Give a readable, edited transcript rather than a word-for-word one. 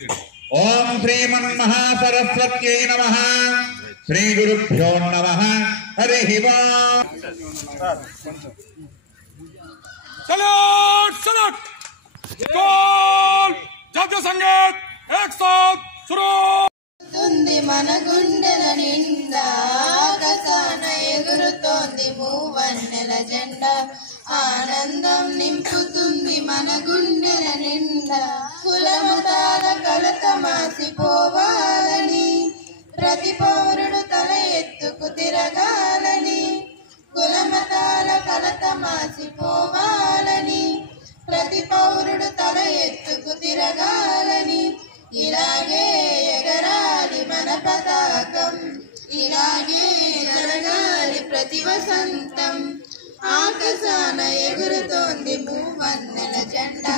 ఓం శ్రీమన్మహాసరస్వత్యై నమః. శ్రీ గురుభ్యో నమః. హరి ఓం. सलाट सलाट जातीय संगीत एक साथ शुरू. మన గుండెల నిండా ఆకాశాన ఎగురుతోంది మూవన్నెల జెండా. ఆనందం నింపుతుంది మన గుండెల నిండా. కులమతాల కలత మాసిపోవాలని, ప్రతి పౌరుడు తల ఎత్తుకు తిరగాలని. కులమతాల కలత మాసిపోవాలని, ప్రతి పౌరుడు తల ఎత్తుకు తిరగాలని. ఇలాగే ఎగరాలి మన పతాకం, ఇలాగే జరగాలి ప్రతి వసంతం. ఆకాశాన ఎగురుతోంది మూవన్నెల జెండా.